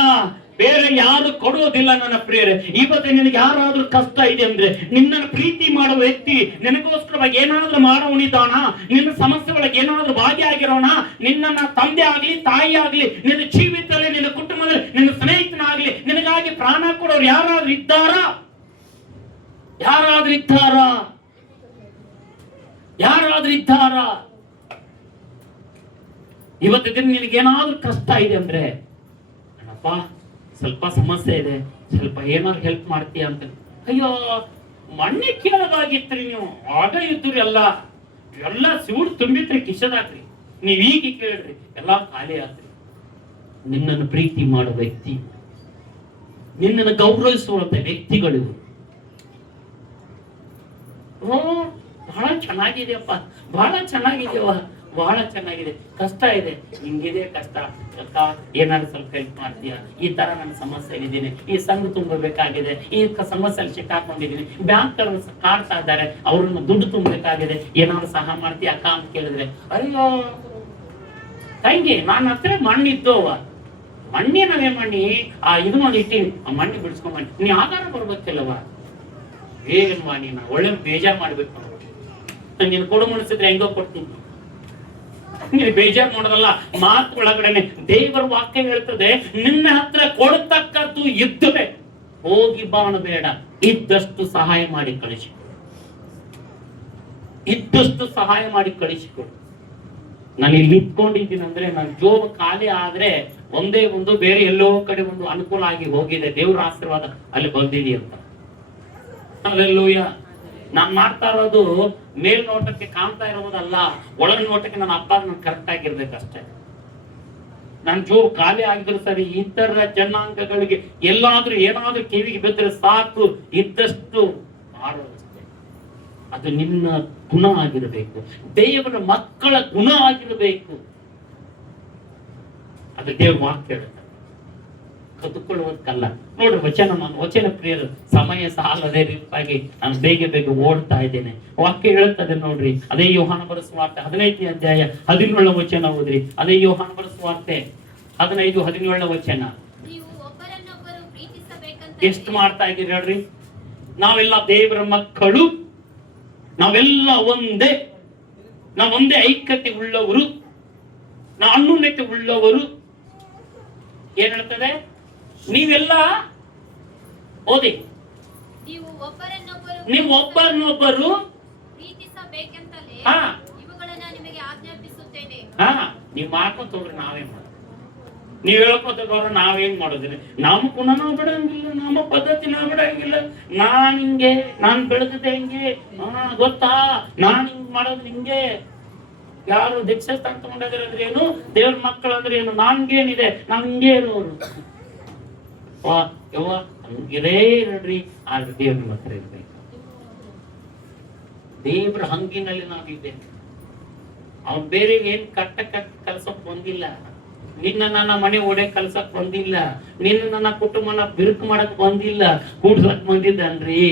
ಬೇರೆ ಯಾರು ಕೊಡುವುದಿಲ್ಲ ನನ್ನ ಪ್ರಿಯರೇ. ಇವತ್ತು ನಿನಗೆ ಯಾರಾದ್ರೂ ಕಷ್ಟ ಇದೆ ಅಂದ್ರೆ, ನಿನ್ನನ್ನು ಪ್ರೀತಿ ಮಾಡುವ ವ್ಯಕ್ತಿ ನಿನಗೋಸ್ಕರವಾಗಿ ಏನಾದ್ರೂ ಮಾಡೋನಿದ್ದಾನ, ನಿನ್ನ ಸಮಸ್ಯೆ ಒಳಗೆ ಏನಾದ್ರೂ ಭಾಗಿಯಾಗಿರೋಣ, ನಿನ್ನ ತಂದೆ ಆಗ್ಲಿ ತಾಯಿ ಆಗ್ಲಿ, ನಿನ್ನ ಜೀವಿತದಲ್ಲಿ ನಿನ್ನ ಕುಟುಂಬದಲ್ಲಿ ನಿನ್ನ ಸ್ನೇಹಿತನಾಗ್ಲಿ ನಿನಗಾಗಿ ಪ್ರಾಣ ಕೊಡೋರು ಯಾರಾದ್ರೂ ಇದ್ದಾರಾ? ಯಾರಾದ್ರೂ ಇದ್ದಾರಾ? ಯಾರಾದ್ರೂ ಇದ್ದಾರಾ? ಇವತ್ತು ದಿನ ನಿನಗೇನಾದ್ರೂ ಕಷ್ಟ ಇದೆ ಅಂದ್ರೆ, ಅಣ್ಣಪ್ಪ ಸ್ವಲ್ಪ ಸಮಸ್ಯೆ ಇದೆ, ಸ್ವಲ್ಪ ಏನಾದ್ರು ಹೆಲ್ಪ್ ಮಾಡ್ತೀಯ ಅಂತ, ಅಯ್ಯೋ ಮಣ್ಣೆ ಕೇಳೋದಾಗಿತ್ರಿ, ನೀವು ಆಗ ಇದ್ರಿ ಎಲ್ಲ ಸೂಡ್ ತುಂಬಿತ್ರಿ ಕಿಶದಾಕ್ರಿ, ನೀವ್ ಈಗ ಕೇಳ್ರಿ ಎಲ್ಲಾ ಖಾಲಿ ಆತ್ರಿ. ನಿನ್ನನ್ನು ಪ್ರೀತಿ ಮಾಡುವ ವ್ಯಕ್ತಿ, ನಿನ್ನನ್ನು ಗೌರವಿಸುವಂತ ವ್ಯಕ್ತಿಗಳು, ಓ ಬಹಳ ಚೆನ್ನಾಗಿದೆಯಪ್ಪ, ಬಹಳ ಚೆನ್ನಾಗಿದೆಯವ, ಬಹಳ ಚೆನ್ನಾಗಿದೆ, ಕಷ್ಟ ಇದೆ, ಹಿಂಗಿದೆ ಕಷ್ಟ ಅಕ್ಕ, ಏನಾದ್ರು ಸ್ವಲ್ಪ ಹೆಲ್ಪ್ ಮಾಡ್ತೀಯ, ಈ ತರ ನನ್ನ ಸಮಸ್ಯೆ ಇದ್ದೀನಿ, ಈ ಸಂಘ ತುಂಬಬೇಕಾಗಿದೆ, ಈ ಸಮಸ್ಯೆಯಲ್ಲಿ ಸಿಕ್ಕಾಕೊಂಡಿದ್ದೀನಿ, ಬ್ಯಾಂಕ್ ಕಾಡ್ತಾ ಇದ್ದಾರೆ, ಅವ್ರನ್ನ ದುಡ್ಡು ತುಂಬಬೇಕಾಗಿದೆ, ಏನಾದ್ರು ಸಹಾಯ ಮಾಡ್ತೀಯ ಅಕ್ಕ ಅಂತ ಕೇಳಿದ್ರೆ, ಅಯ್ಯೋ ತಂಗಿ ನನ್ನ ಹತ್ರ ಮಣ್ಣಿದ್ದವ, ಮಣ್ಣಿನವೇ ಮಣ್ಣಿ ಇದು ನೋಡಿ ಇಟ್ಟಿನಿ, ಆ ಮಣ್ಣಿ ಬಿಡಿಸ್ಕೊಂಡ್ ಬನ್ನಿ, ನೀ ಆಧಾರ ಬರ್ಬೇಕಿಲ್ಲವ, ಹೇಗನ್ ಮಾಡಿ ನಾ ಒಳ್ಳೆ ಬೇಜಾರ್ ಮಾಡ್ಬೇಕು, ನೀನು ಕೊಡು ಮುಣಿಸಿದ್ರೆ ಹೆಂಗೋ ಕೊಡ್ತೀನಿ, ನೀನು ಬೇಜಾರ್ ಮಾಡೋದಲ್ಲ. ಮಾತು ಒಳಗಡೆನೆ ದೇವರ ವಾಕ್ಯ ಹೇಳ್ತದೆ, ನಿನ್ನ ಹತ್ರ ಕೊಡತಕ್ಕದ್ದು ಇದ್ದರೆ ಹೋಗಿ ಬಾಣಬೇಡ, ಇದ್ದಷ್ಟು ಸಹಾಯ ಮಾಡಿ ಕಳಿಸಿಕೊಡು, ಇದ್ದಷ್ಟು ಸಹಾಯ ಮಾಡಿ ಕಳಿಸಿಕೊಡು. ನಾನು ಇಲ್ಲಿ ನಿಂತ್ಕೊಂಡಿದ್ದೀನಿ ಅಂದ್ರೆ, ನನ್ನ ಜೋಬ್ ಖಾಲಿ ಆದ್ರೆ ಒಂದೇ ಒಂದು ಬೇರೆ ಎಲ್ಲೋ ಕಡೆ ಒಂದು ಅನುಕೂಲ ಆಗಿ ಹೋಗಿದೆ, ದೇವ್ರ ಆಶೀರ್ವಾದ ಅಲ್ಲಿ ಬಂದಿದೆ ಅಂತ. ಹಲ್ಲೆಲೂಯಾ. ನಾನ್ ಮಾಡ್ತಾ ಇರೋದು ಮೇಲ್ನೋಟಕ್ಕೆ ಕಾಣ್ತಾ ಇರೋದಲ್ಲ, ಒಳಗ ನೋಟಕ್ಕೆ ನನ್ನ ಅಪ್ಪ ನಾನು ಕರೆಕ್ಟ್ ಆಗಿರ್ಬೇಕಷ್ಟೇ. ನನ್ ಜೋಬ್ ಖಾಲಿ ಆಗಿದ್ರು ಸರಿ, ಇತರ ಜನಾಂಗಗಳಿಗೆ ಎಲ್ಲಾದ್ರೂ ಏನಾದ್ರೂ ಕಿವಿಗೆ ಬಿದ್ದರೆ ಸಾಕು, ಇದ್ದಷ್ಟು ಮಾಡೋದಷ್ಟೇ. ಅದು ನಿನ್ನ ಗುಣ ಆಗಿರಬೇಕು, ದೇವರ ಮಕ್ಕಳ ಗುಣ ಆಗಿರಬೇಕು. ಅದು ದೇವ್ರ ವಾಕ್ಯ ಹೇಳುತ್ತೆ, ಕದ್ದುಕೊಳ್ಳುವುದಕ್ಕಲ್ಲ. ನೋಡ್ರಿ ವಚನ ಪ್ರಿಯರು, ಸಮಯ ಸಾಲದೇ ರೀತಿಯಾಗಿ ನಾನು ಬೇಗ ಓಡ್ತಾ ಇದ್ದೇನೆ. ವಾಕ್ಯ ಹೇಳುತ್ತದೆ ನೋಡ್ರಿ, ಅದೇ ಯೋಹಾನ ಬರೆದ ಸುವಾರ್ತೆ 15ನೇ ಅಧ್ಯಾಯ 17ನೇ ವಚನ ಓದ್ರಿ. ಅದೇ ಯೋಹಾನ ಬರೆದ ಸುವಾರ್ತೆ 15:17 ವಚನ. ಎಷ್ಟು ಮಾಡ್ತಾ ಇದ್ದೀರಿ ಹೇಳ್ರಿ? ನಾವೆಲ್ಲ ದೇವರ ಮಕ್ಕಳು, ನಾವೆಲ್ಲ ನಾವೊಂದೇ ಐಕ್ಯತೆ ಉಳ್ಳವರು, ಅನ್ಯೋನ್ಯತೆ ಉಳ್ಳವರು. ಏನ್ ಹೇಳ್ತದೆ? ನೀವೆಲ್ಲ ಓದಿ, ನೀವು ಒಬ್ಬರನ್ನೊಬ್ಬರು ಪ್ರೀತಿಸಬೇಕೆಂತಲೇ ಇವುಗಳನ್ನು ನಿಮಗೆ ಆಜ್ಞಾಪಿಸುತ್ತೇನೆ. ನೀವ್ ಮಾಡ್ಕೊಂತ ಹೋಗ್ರಿ, ನಾವೇನ್ ಮಾಡೋದು? ನೀವ್ ಹೇಳ್ಕೊತವ್ರ ನಾವೇನ್ ಮಾಡೋದಿಲ್ಲ, ನಮ್ಮ ಗುಣ ನಾವು ಬಿಡಂಗಿಲ್ಲ, ನಮ್ಮ ಪದ್ಧತಿ ನಾವು ಬಿಡಂಗಿಲ್ಲ. ನಾನ್ ಬೆಳೆದಿದ್ದೆ ಹಿಂಗೆ, ಗೊತ್ತಾ, ನಾನ್ ಹಿಂಗ್ ಮಾಡೋದು ಹಿಂಗೆ. ಯಾರು ದೀಕ್ಷೆ ಸ್ಥಾನ ತಗೊಂಡಿದ್ರೆ ಏನು, ದೇವ್ರ ಮಕ್ಕಳು ಅಂದ್ರೆ ಏನು, ನನ್ಗೇನಿದೆ, ನಾನ್ ಹಿಂಗೆ ಇರೋರು. ಹಂಗಿರೇ ನೋಡ್ರಿ, ಆದ್ರೆ ದೇವ್ರ ಮಕ್ಕಳು ಇರ್ಬೇಕು. ದೇವ್ರ ಹಂಗಿನಲ್ಲಿ ನಾವಿದ್ದೇವೆ. ಅವ್ನ್ ಬೇರೆ ಏನ್ ಕಟ್ಟ ಕಲ್ಸಕ್ ಬಂದಿಲ್ಲ, ನಿನ್ನ ನನ್ನ ಮನೆ ಒಡೆ ಕಲ್ಸಕ್ ಬಂದಿಲ್ಲ, ನಿನ್ನ ನನ್ನ ಕುಟುಂಬನ ಬಿರುಕು ಮಾಡಕ್ ಬಂದಿಲ್ಲ, ಕೂಡ್ಸಕ್ ಬಂದಿದ್ದಾನ್ರಿ.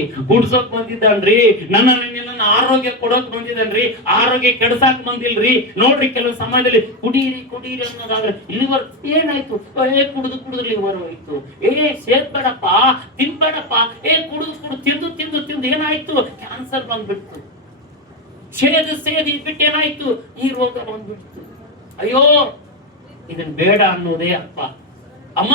ನಿನ್ನ ಆರೋಗ್ಯ ಕೊಡೋಕ್ ಬಂದಿದ್ದಾನ್ರಿ, ಆರೋಗ್ಯ ಕೆಡಸಾಕ್ ಬಂದಿಲ್ರಿ. ನೋಡ್ರಿ, ಕೆಲವು ಸಮಯದಲ್ಲಿ ಕುಡೀರಿ ಅನ್ನೋದಾದ್ರೆ ಲಿವರ್ ಏನಾಯ್ತು, ಕುಡಿದು ಲಿವರ್ ಹೋಯ್ತು, ಸೇದ್ಬೇಡಪ್ಪ, ತಿನ್ಬೇಡಪ್ಪ, ಕುಡಿದು ತಿಂದು ಏನಾಯ್ತು, ಕ್ಯಾನ್ಸರ್ ಬಂದ್ಬಿಡ್ತು. ಸೇದಿ ಬಿಟ್ಟು ಏನಾಯ್ತು, ಈ ರೋಗ ಬಂದ್ಬಿಡ್ತು. ಅಯ್ಯೋ, ಇದನ್ ಬೇಡ ಅನ್ನೋದೇ ಅಪ್ಪ. ಅಮ್ಮ,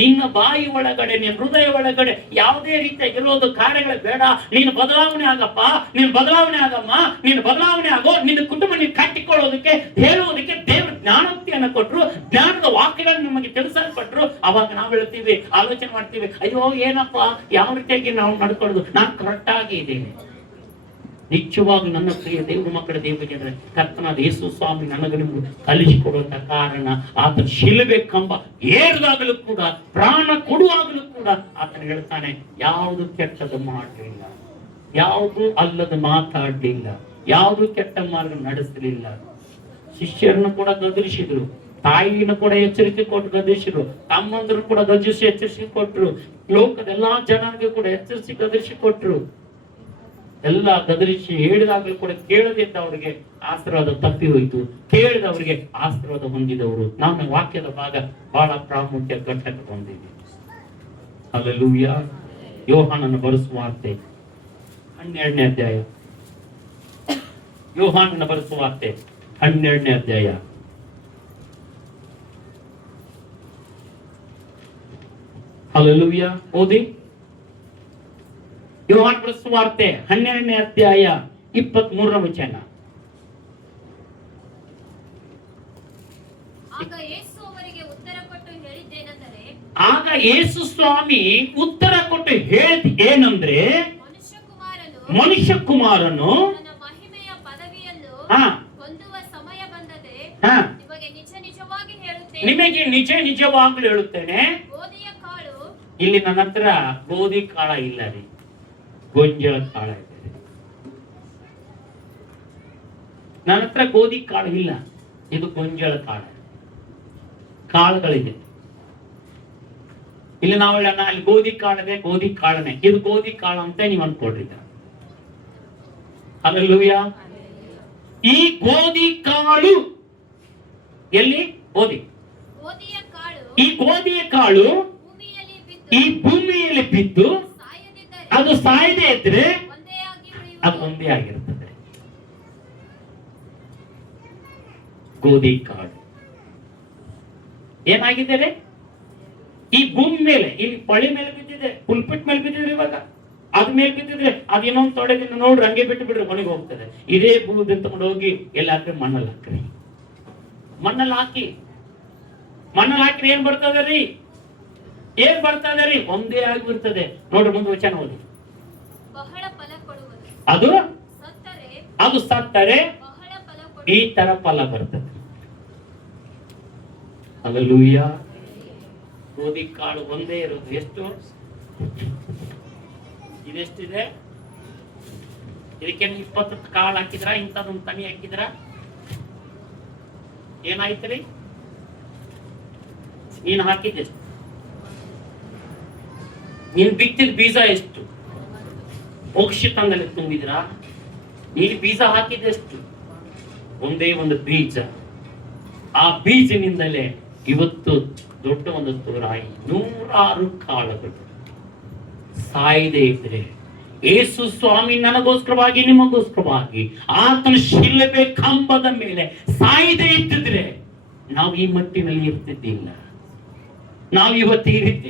ನಿನ್ನ ಬಾಯಿ ಒಳಗಡೆ, ನಿನ್ನ ಹೃದಯ ಒಳಗಡೆ ಯಾವುದೇ ರೀತಿಯಾಗಿರೋದು ಕಾರ್ಯಗಳು ಬೇಡ. ನೀನು ಬದಲಾವಣೆ ಆಗಪ್ಪ, ನೀನು ಬದಲಾವಣೆ ಆಗಮ್ಮ, ನೀನು ಬದಲಾವಣೆ ಆಗೋ. ನಿನ್ನ ಕುಟುಂಬ ನೀನು ಕಟ್ಟಿಕೊಳ್ಳೋದಕ್ಕೆ, ಹೇಳುವುದಕ್ಕೆ ದೇವರು ಜ್ಞಾನೋಕ್ತಿಯನ್ನು ಕೊಟ್ಟರು, ಜ್ಞಾನದ ವಾಕ್ಯಗಳನ್ನು ನಮಗೆ ತಿಳಿಸಲ್ಪಟ್ರು. ಅವಾಗ ನಾವು ಹೇಳ್ತೀವಿ, ಆಲೋಚನೆ ಮಾಡ್ತೀವಿ, ಅಯ್ಯೋ ಏನಪ್ಪ, ಯಾವ ರೀತಿಯಾಗಿ ನಾವು ನಡ್ಕೊಳ್ಳೋದು, ನಾನು ಕರೆಕ್ಟ್ ಆಗಿ ಇದ್ದೇನೆ. ನಿಜವಾಗಿ ನನ್ನ ಪ್ರಿಯ ದೇವ್ರ ಮಕ್ಕಳ ದೇವ ಜನರೇ, ಕರ್ತನಾದ ಯೇಸು ಸ್ವಾಮಿ ನನಗೆ ನಿಮ್ಗೆ ಕಲಿಸಿಕೊಡುವಂತ ಕಾರಣ, ಆತನ ಶಿಲುಬೆ ಕಂಬ ಏರಿದಾಗಲೂ ಕೂಡ, ಪ್ರಾಣ ಕೊಡುವಾಗಲೂ ಕೂಡ ಆತನ ಹೇಳ್ತಾನೆ, ಯಾವುದು ಕೆಟ್ಟದ್ದು ಮಾಡಲಿಲ್ಲ, ಯಾವುದು ಅಲ್ಲದ ಮಾತಾಡ್ಲಿಲ್ಲ, ಯಾವುದು ಕೆಟ್ಟ ಮಾರ್ಗ ನಡೆಸಲಿಲ್ಲ. ಶಿಷ್ಯರನ್ನು ಕೂಡ ಗದರಿಸಿದ್ರು, ತಾಯಿನ ಕೂಡ ಎಚ್ಚರಿಕೆ ಕೊಟ್ಟು ಗದರಿಸಿದ್ರು, ತಮ್ಮಂದ್ರು ಕೂಡ ಎಚ್ಚರಿಸಿ ಕೊಟ್ರು, ಲೋಕದ ಎಲ್ಲಾ ಜನರಿಗೆ ಕೂಡ ಎಚ್ಚರಿಸಿ ಗದರಿಸಿ ಕೊಟ್ರು. ಎಲ್ಲ ಗದರಿಸಿ ಹೇಳಿದಾಗಲೂ ಕೂಡ ಕೇಳದಿದ್ದವರಿಗೆ ಆಶೀರ್ವಾದ ತಪ್ಪಿ ಹೋಯಿತು, ಕೇಳಿದವರಿಗೆ ಆಶೀರ್ವಾದ ಹೊಂದಿದವರು. ನಾವು ವಾಕ್ಯದ ಭಾಗ ಬಹಳ ಪ್ರಾಮುಖ್ಯ ಘಟ್ಟಕ್ಕೆ ಬಂದಿದ್ದೀವಿ. ಹಲ್ಲೆಲೂಯ. ಯೋಹಾನನ ಬರೆಸುವಾರ್ತೆ 12ನೇ ಅಧ್ಯಾಯ. ಯೋಹಾನನ ಬರೆಸುವಾರ್ತೆ 12ನೇ ಅಧ್ಯಾಯ. ಹಲ್ಲೆಲೂಯ. ಓದಿ. ಯೋಹಾನ ಬರೆಸುವಾರ್ತೆ 12ನೇ ಅಧ್ಯಾಯ 23ರ ವಚನ. ಆಗ ಯೇಸು ಸ್ವಾಮಿ ಉತ್ತರ ಕೊಟ್ಟು ಹೇಳಿದ ಏನಂದ್ರೆ, ಮನುಷ್ಯ ಕುಮಾರನು ನಿಮಗೆ ನಿಜ ನಿಜವಾಗ್ಲೂ ಹೇಳುತ್ತೇನೆ, ಇಲ್ಲಿ ನನ್ನ ಹತ್ರ ಗೋಧಿ ಕಾಳ ಇಲ್ಲ ರೀ, ಗೊಂಜಾಳ ಕಾಳ ಇದೆ. ನನ್ನ ಹತ್ರ ಗೋಧಿ ಕಾಳು ಇಲ್ಲ, ಇದು ಗೊಂಜಾಳ ಕಾಳ ಕಾಳುಗಳಿದೆ. ಇಲ್ಲಿ ನಾವು ಅಲ್ಲಿ ಗೋಧಿ ಕಾಳದೆ, ಗೋಧಿ ಕಾಳನೆ, ಇದು ಗೋಧಿ ಕಾಳು ಅಂತ ನೀವು ಅನ್ಕೊಡ್ರಿ. ಹಲ್ಲೆಲೂಯ. ಈ ಗೋಧಿ ಕಾಳು ಎಲ್ಲಿ? ಗೋಧಿ. ಈ ಗೋಧಿಯ ಕಾಳು ಈ ಭೂಮಿಯಲ್ಲಿ ಬಿದ್ದು ಅದು ಸಾಯದೆ ಇದ್ರೆ ಅದು ಒಂದೇ ಆಗಿರುತ್ತದೆ. ಗೋಧಿ ಕಾಳು ಏನಾಗಿದ್ದಾರೆ? ಈ ಭೂಮಿ ಮೇಲೆ, ಇಲ್ಲಿ ಪಳಿ ಮೇಲೆ ಬಿದ್ದಿದೆ, ಪುಲ್ಪಿಟ್ ಮೇಲೆ ಬಿದ್ದಿದ್ರೆ, ಇವಾಗ ಅದ್ ಮೇಲೆ ಬಿದ್ದಿದ್ರೆ ಅದ್ ಇನ್ನೊಂದು ತೊಡೆ ದಿನ ನೋಡ್ರಿ ಹಂಗೆ ಬಿಟ್ಟು ಬಿಡ್ರಿ, ಮನೆಗೆ ಹೋಗ್ತದೆ. ಇದೇ ಭೂಮಿ ತಗೊಂಡು ಹೋಗಿ ಎಲ್ಲ ಹಾಕ್ರಿ, ಮಣ್ಣಲ್ಲಿ ಹಾಕ್ರಿ. ಮಣ್ಣಲ್ಲಿ ಹಾಕಿ ಏನ್ ಬರ್ತದೆ ರೀ? ಏನ್ ಬರ್ತದೆ ರೀ? ಒಂದೇ ಆಗಿರ್ತದೆ. ನೋಡ್ರಿ ಮುಂದೆ ವಚನ ಓದಿ. ಅದು ಸತ್ತರೆ ಈ ತರ ಫಲ ಬರ್ತದೆ. ಹಲ್ಲೆಲೂಯ. ಗೋಧಿ ಕಾಳು ಒಂದೇ ಇರೋದು. ಎಷ್ಟು? ಇದೆಷ್ಟಿದೆ? ಇದಕ್ಕೆ 20 ಕಾಳು ಹಾಕಿದ್ರ, ಇಂಥದೊಂದು ತನಿ ಹಾಕಿದ್ರ ಏನಾಯ್ತ್ರಿ? ನೀನು ಹಾಕಿದ್ದೆಷ್ಟು? ನೀನು ಬಿತ್ತಿದ ಬೀಜ ಎಷ್ಟು? ಮೋಕ್ಷಿತಂದಲ್ಲಿ ತುಂಬಿದ್ರ? ನೀನು ಬೀಜ ಹಾಕಿದ್ದೆಷ್ಟು? ಒಂದೇ ಒಂದು ಬೀಜ. ಆ ಬೀಜನಿಂದಲೇ ಇವತ್ತು ದೊಡ್ಡ ಒಂದು ತೋರಾಯಿ, 100 ಕಾಳುಗಳು ಸಾಯದೆ ಇದ್ರೆ, ಯೇಸು ಸ್ವಾಮಿ ನನಗೋಸ್ಕರವಾಗಿ ನಿಮಗೋಸ್ಕರವಾಗಿ ಆತನ ಶಿಲುಬೆ ಕಂಬದ ಮೇಲೆ ಸಾಯದೆ ಇದ್ದಿದ್ರೆ ನಾವು ಈ ಮಟ್ಟಿನಲ್ಲಿ ಇರ್ತಿದ್ದಿಲ್ಲ, ನಾವು ಇವತ್ತು ಈ ರೀತಿ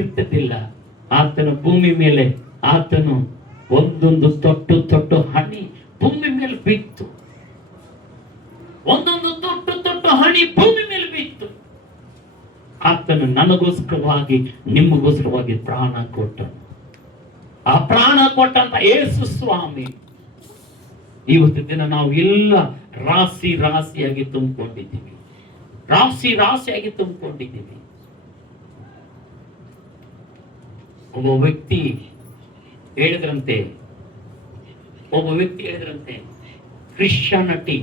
ಇರ್ತಿದ್ದಿಲ್ಲ. ಆತನ ಭೂಮಿ ಮೇಲೆ ಆತನು ಒಂದೊಂದು ತೊಟ್ಟು ಹನಿ ಭೂಮಿ ಮೇಲೆ ಬಿತ್ತು. ಒಂದೊಂದು ತೊಟ್ಟು ಹನಿ ಭೂಮಿ ಮೇಲೆ ಬಿತ್ತು. ಆತನು ನನಗೋಸ್ಕರವಾಗಿ ನಿಮಗೋಸ್ಕರವಾಗಿ ಪ್ರಾಣ ಕೊಟ್ಟನು. ಆ ಪ್ರಾಣ ಕೊಟ್ಟಂತ ಯೇಸು ಸ್ವಾಮಿ ಇವತ್ತು ದಿನ ನಾವು ಎಲ್ಲ ರಾಶಿಯಾಗಿ ತುಂಬಿಕೊಂಡಿದ್ದೀವಿ. ರಾಶಿಯಾಗಿ ತುಂಬಿಕೊಂಡಿದ್ದೀವಿ. ಒಬ್ಬ ವ್ಯಕ್ತಿ ಹೇಳಿದ್ರಂತೆ, ಕ್ರಿಶ್ಚಿಯಾನಿಟಿ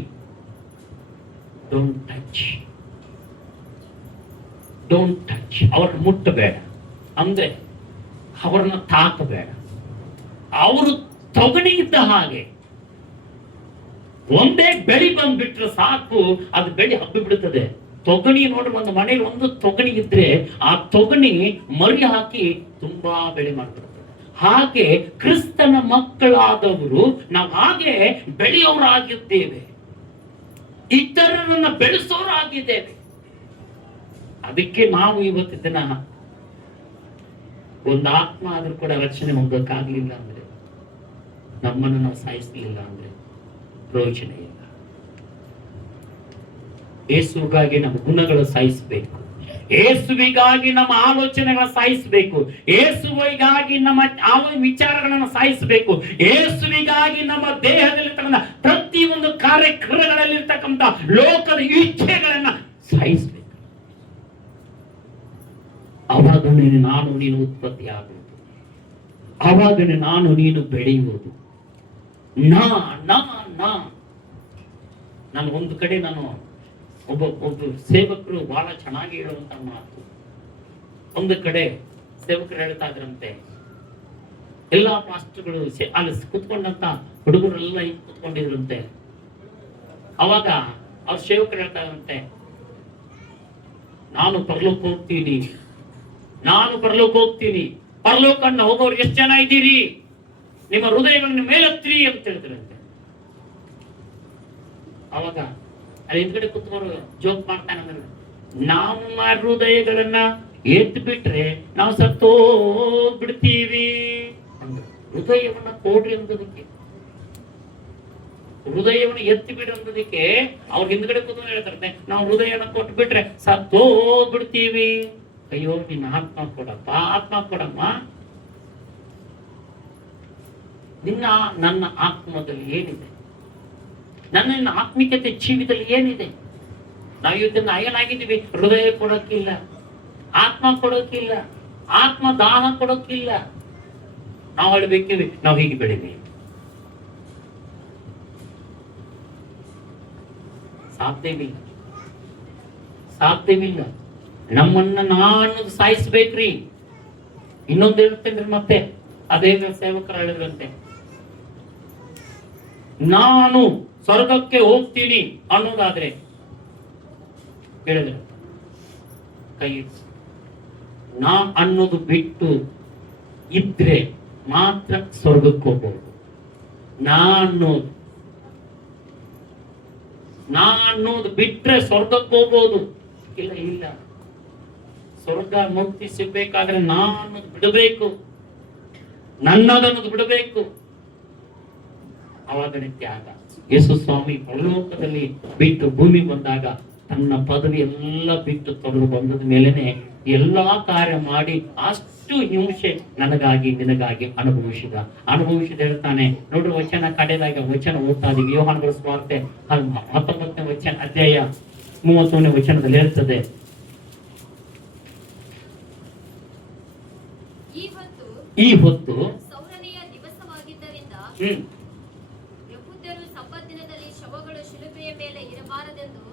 ಡೋಂಟ್ ಟಚ್, ಅವ್ರನ್ನ ಮುಟ್ಟಬೇಡ ಅಂದ್ರೆ ಅವ್ರನ್ನ ತಾಕಬೇಡ. ಅವರು ತೊಗಣಿ ಇದ್ದ ಹಾಗೆ, ಒಂದೇ ಬೆಳಿ ಬಂದ್ಬಿಟ್ರೆ ಸಾಕು, ಅದು ಬೆಳಿ ಹಬ್ಬಿ ಬಿಡುತ್ತದೆ. ತೊಗಣಿ ನೋಡ್ರಿ, ಒಂದು ಮನೇಲಿ ಒಂದು ತೊಗಣಿ ಇದ್ರೆ ಆ ತೊಗಣಿ ಮರಿ ಹಾಕಿ ತುಂಬಾ ಬೆಳೆ ಮಾಡ್ಬಿಡ್ತದೆ. ಹಾಗೆ ಕ್ರಿಸ್ತನ ಮಕ್ಕಳಾದವರು ನಾವು ಹಾಗೆ ಬೆಳೆಯೋರಾಗಿದ್ದೇವೆ, ಇತರರನ್ನ ಬೆಳೆಸೋರಾಗಿದ್ದೇವೆ. ಅದಕ್ಕೆ ನಾವು ಇವತ್ತು ದಿನ ಒಂದು ಆತ್ಮ ಆದ್ರೂ ಕೂಡ ರಕ್ಷಣೆ ಹೋಗಕ್ಕಾಗ್ಲಿಲ್ಲ ಅಂದ್ರೆ, ನಮ್ಮನ್ನು ನಾವು ಸಾಯಿಸಲಿಲ್ಲ ಅಂದ್ರೆ ಪ್ರಯೋಜನ ಇಲ್ಲ. ಯೇಸುವಿಗಾಗಿ ನಮ್ಮ ಗುಣಗಳು ಸಾಯಿಸಬೇಕು, ಯೇಸುವಿಗಾಗಿ ನಮ್ಮ ಆಲೋಚನೆಗಳ ಸಾಯಿಸಬೇಕು, ಯೇಸುವಿಗಾಗಿ ನಮ್ಮ ವಿಚಾರಗಳನ್ನು ಸಾಯಿಸಬೇಕು, ಯೇಸುವಿಗಾಗಿ ನಮ್ಮ ದೇಹದಲ್ಲಿರ್ತಕ್ಕಂಥ ಪ್ರತಿಯೊಂದು ಕಾರ್ಯಕ್ರಮಗಳಲ್ಲಿರ್ತಕ್ಕಂಥ ಲೋಕದ ಇಚ್ಛೆಗಳನ್ನ ಸಾಯಿಸಬೇಕು. ಅವಾಗನೇ ನಾನು ನೀನು ಉತ್ಪತ್ತಿ ಆಗುವುದು, ಅವಾಗನೇ ನಾನು ನೀನು ಬೆಳೆಯುವುದು. ನಾನು ಒಂದು ಕಡೆ ಒಬ್ಬ ಸೇವಕರು ಬಹಳ ಚೆನ್ನಾಗಿ ಹೇಳುವಂತ ಮಾತು. ಒಂದು ಕಡೆ ಸೇವಕರು ಹೇಳ್ತಾ ಇದ್ರಂತೆ, ಎಲ್ಲಾ ಪಾಸ್ಟರ್ಗಳು ಅಲ್ಲಿ ಕುತ್ಕೊಂಡಂತ ಹುಡುಗರೆಲ್ಲ ಹಿಂಗ್ ಕುತ್ಕೊಂಡಿದ್ರಂತೆ. ಅವಾಗ ಅವ್ರ ಸೇವಕರು ಹೇಳ್ತಾ ಇದ್ರಂತೆ, ನಾನು ಪರಲೋಕ ಹೋಗ್ತೀನಿ, ನಾನು ಪರಲೋಕ ಹೋಗ್ತೀನಿ. ಪರಲೋಕ ಹೋಗೋರು ಎಷ್ಟು ಜನ ಇದ್ದೀರಿ? ನಿಮ್ಮ ಹೃದಯಗಳನ್ನ ಮೇಲೆತ್ತಿ ಅಂತ ಹೇಳಿದ್ರಂತೆ. ಅವಾಗ ಅಲ್ಲಿ ಹಿಂದ್ಗಡೆ ಕುತ್ಕೊಂಡು ಜೋಕ್ ಮಾಡ್ತಾನೆ ಅಂದ್ರೆ, ನಮ್ಮ ಹೃದಯಗಳನ್ನ ಎತ್ತು ಬಿಟ್ರೆ ನಾವು ಸತ್ತೋಗ್ಬಿಡ್ತೀವಿ ಅಂದ್ರೆ. ಹೃದಯವನ್ನ ಕೊಡ್ರಿ ಅಂದದಕ್ಕೆ, ಹೃದಯವನ್ನು ಎತ್ತಿ ಬಿಡ್ರಿ ಅಂದದಕ್ಕೆ ಅವ್ರ ಹಿಂದ್ಗಡೆ ಕೂತ್ಕೊಂಡು ಹೇಳ್ತಾರೆ, ನಾವು ಹೃದಯನ ಕೊಟ್ಟು ಬಿಟ್ರೆ ಸತ್ತೋಗ್ಬಿಡ್ತೀವಿ. ಅಯ್ಯೋ ನಿನ್ನ ಆತ್ಮ ಕೊಡಪ್ಪ, ಆತ್ಮ ಕೊಡಮ್ಮ. ನನ್ನ ಆತ್ಮದಲ್ಲಿ ಏನಿದೆ? ನನ್ನ ಆತ್ಮಿಕತೆ ಜೀವಿತದಲ್ಲಿ ಏನಿದೆ? ನಾವು ಇವತ್ತನ್ನ ಏನಾಗಿದ್ದೀವಿ? ಹೃದಯ ಕೊಡೋಕ್ಕಿಲ್ಲ, ಆತ್ಮ ಕೊಡೋಕ್ಕಿಲ್ಲ, ಆತ್ಮ ದಾಹ ಕೊಡೋಕ್ಕಿಲ್ಲ. ನಾವು ಅಳ್ಬೇಕಿವಿ, ನಾವು ಹೀಗೆ ಬೆಳಿತೀವಿ. ಸಾಧ್ಯವಿಲ್ಲ, ಸಾಧ್ಯವಿಲ್ಲ. ನಮ್ಮನ್ನ ನಾನು ಸಾಯಿಸ್ಬೇಕ್ರಿ. ಇನ್ನೊಂದು ಹೇಳ್ತೇನ್ರಿ, ಮತ್ತೆ ಅದೇ ಸೇವಕರು ಹೇಳಿದ್ರಂತೆ, ನಾನು ಸ್ವರ್ಗಕ್ಕೆ ಹೋಗ್ತೀನಿ ಅನ್ನೋದಾದ್ರೆ ಹೇಳಿದ್ರೆ ಕೈ ನಾ ಅನ್ನೋದು ಬಿಟ್ಟು ಇದ್ರೆ ಮಾತ್ರ ಸ್ವರ್ಗಕ್ಕೆ ಹೋಗ್ಬೋದು. ನಾ ಅನ್ನೋದು ಬಿಟ್ರೆ ಸ್ವರ್ಗಕ್ಕೆ ಹೋಗ್ಬೋದು. ಇಲ್ಲ ಇಲ್ಲ, ಸ್ವರ್ಗ ಮುಕ್ತಿ ಸಿಗ್ಬೇಕಾದ್ರೆ ನಾ ಅನ್ನೋದು ಬಿಡಬೇಕು, ನನ್ನದನ್ನೋದು ಬಿಡಬೇಕು. ಅವಾಗನೇ ತ್ಯಾಗ. ಯೇಸು ಸ್ವಾಮಿ ಪರಲೋಕದಲ್ಲಿ ಬಿಟ್ಟು ಭೂಮಿ ಬಂದಾಗ ತನ್ನ ಪದವಿ ಎಲ್ಲ ಬಿಟ್ಟು ತೊರೆದು ಬಂದದ ಮೇಲೆನೆ ಎಲ್ಲಾ ಕಾರ್ಯ ಮಾಡಿ ಅಷ್ಟು ಹಿಂಸೆ ನನಗಾಗಿ ನಿನಗಾಗಿ ಅನುಭವಿಸಿದ ಹೇಳ್ತಾನೆ ನೋಡ್ರಿ. ವಚನ ಕಡೆದಾಗ ವಚನ ಓದ್ತಾ ಇದೀವಿ. ಯೋಹಾನನ ಸುವಾರ್ತೆ 19ನೇ ವಚನ ಅಧ್ಯಾಯ 30ನೇ ವಚನದಲ್ಲಿ ಹೇಳ್ತದೆ, ಈ ಹೊತ್ತು ಶವಗಳು ಶಿಲುಬೆಯ ಮೇಲೆ ಇರಬಾರದೆಂದು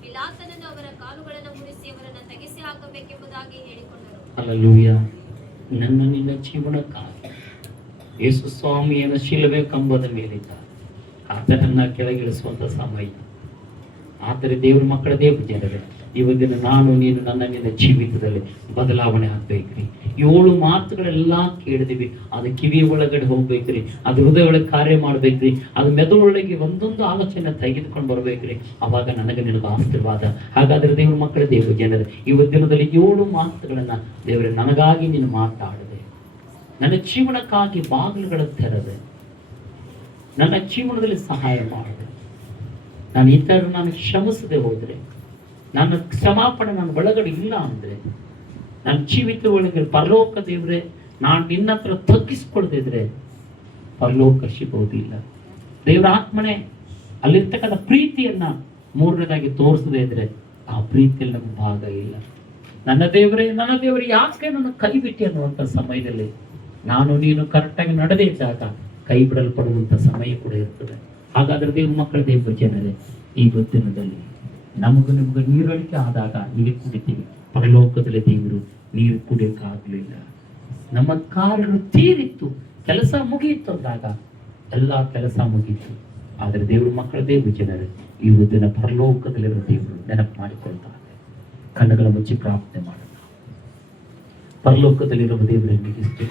ಪಿಲಾತನನ್ನು ಅವರ ಕಾಲುಗಳನ್ನು ಮುರಿಸಿ ಅವರನ್ನು ತೆಗೆಸಿ ಹಾಕಬೇಕೆಂಬುದಾಗಿ ಹೇಳಿಕೊಂಡರು. ಹಲ್ಲೆಲೂಯ. ನನ್ನ ನಿನ್ನ ಜೀವನಕ್ಕಾಗಿ ಯೇಸು ಸ್ವಾಮಿಯನ್ನು ಶಿಲುಬೆ ಕಂಬದ ಮೇಲಿದ್ದ ಆತನನ್ನ ಕೆಳಗಿಳಿಸುವಂತ ಸಮಯ. ಆದರೆ ದೇವ್ರ ಮಕ್ಕಳ ದೇವ್ರ ಜನರೇ, ಇವತ್ತಿನ ನಾನು ನೀನು ನನ್ನ ನಿನ್ನ ಜೀವಿತದಲ್ಲಿ ಬದಲಾವಣೆ ಆಗ್ಬೇಕ್ರಿ. 7 ಮಾತುಗಳೆಲ್ಲ ಕೇಳಿದಿವಿ, ಅದು ಕಿವಿಯ ಒಳಗಡೆ ಹೋಗ್ಬೇಕ್ರಿ, ಅದು ಹೃದಯ ಒಳಗೆ ಕಾರ್ಯ ಮಾಡ್ಬೇಕ್ರಿ, ಅದು ಮೆದುಳೊಳಗೆ ಒಂದೊಂದು ಆಲೋಚನೆ ತೆಗೆದುಕೊಂಡು ಬರ್ಬೇಕ್ರಿ. ಅವಾಗ ನನಗೆ ನಿನಗೆ ಆಶೀರ್ವಾದ. ಹಾಗಾದ್ರೆ ದೇವ್ರ ಮಕ್ಕಳ ದೇವ್ರ ಜನರೇ, ಇವತ್ತಿನದಲ್ಲಿ 7 ಮಾತುಗಳನ್ನ ದೇವರೇ ನನಗಾಗಿ ನೀನು ಮಾತಾಡಿದೆ. ನನ್ನ ಜೀವನಕ್ಕಾಗಿ ಬಾಗಿಲುಗಳ ತೆರೆದೆ, ನನ್ನ ಜೀವನದಲ್ಲಿ ಸಹಾಯ ಮಾಡಿದೆ. ನಾನು ಇತರ ನಾನು ಕ್ಷಮಿಸದೆ ಹೋದ್ರೆ, ನನ್ನ ಕ್ಷಮಾಪಣೆ ನನ್ನ ಒಳಗಡೆ ಇಲ್ಲ ಅಂದ್ರೆ, ನನ್ನ ಜೀವಿತ ಒಳಗೆ ಪರಲೋಕ ದೇವ್ರೆ ನಾನು ನಿನ್ನ ಹತ್ರ ತಗ್ಗಿಸ್ಕೊಳ್ದಿದ್ರೆ ಪರಲೋಕ ಸಿಗೋದಿಲ್ಲ. ದೇವರ ಆತ್ಮನೆ ಅಲ್ಲಿರ್ತಕ್ಕಂಥ ಪ್ರೀತಿಯನ್ನ ಮೂರನೇದಾಗಿ ತೋರಿಸದೇ ಇದ್ರೆ ಆ ಪ್ರೀತಿಯಲ್ಲಿ ನಮ್ಗೆ ಭಾಗ ಇಲ್ಲ. ನನ್ನ ದೇವರೇ ಯಾಕೆ ನನ್ನ ಕೈ ಬಿಟ್ಟಿ ಅನ್ನುವಂಥ ಸಮಯದಲ್ಲಿ ನಾನು ನೀನು ಕರೆಕ್ಟಾಗಿ ನಡೆದೇ ಇದ್ದಾಗ ಕೈ ಬಿಡಲ್ಪಡುವಂಥ ಸಮಯ ಕೂಡ ಇರ್ತದೆ. ಹಾಗಾದ್ರೆ ದೇವ್ರ ಮಕ್ಕಳ ದೇವ್ರ ಜನರೇ, ಈ ದಿನದಲ್ಲಿ ನಮಗೂ ನಿಮ್ಗೆ ನೀರಳಿಕೆ ಆದಾಗ ನೀರು ಕುಡಿತೀವಿ. ಪರಲೋಕದಲ್ಲಿ ದೇವರು ನೀರು ಕುಡಿಯೋಕ್ಕಾಗಲಿಲ್ಲ. ನಮ್ಮ ಕಾರ್ಯಗಳು ತೀರಿತ್ತು, ಕೆಲಸ ಮುಗಿಯಿತು ಅಂದಾಗ ಎಲ್ಲ ಕೆಲಸ ಮುಗೀತು. ಆದರೆ ದೇವ್ರ ಮಕ್ಕಳ ದೇವ್ರ ಜನರೇ, ಇವತ್ತಿನ ಪರಲೋಕದಲ್ಲಿರೋ ದೇವರು ನೆನಪು ಮಾಡಿಕೊಳ್ತಾರೆ. ಕಣ್ಣುಗಳ ಮುಚ್ಚಿ ಪ್ರಾರ್ಥನೆ ಮಾಡೋಣ. ಪರಲೋಕದಲ್ಲಿರುವ ದೇವರೇ ನಿಗಿಸ್ತು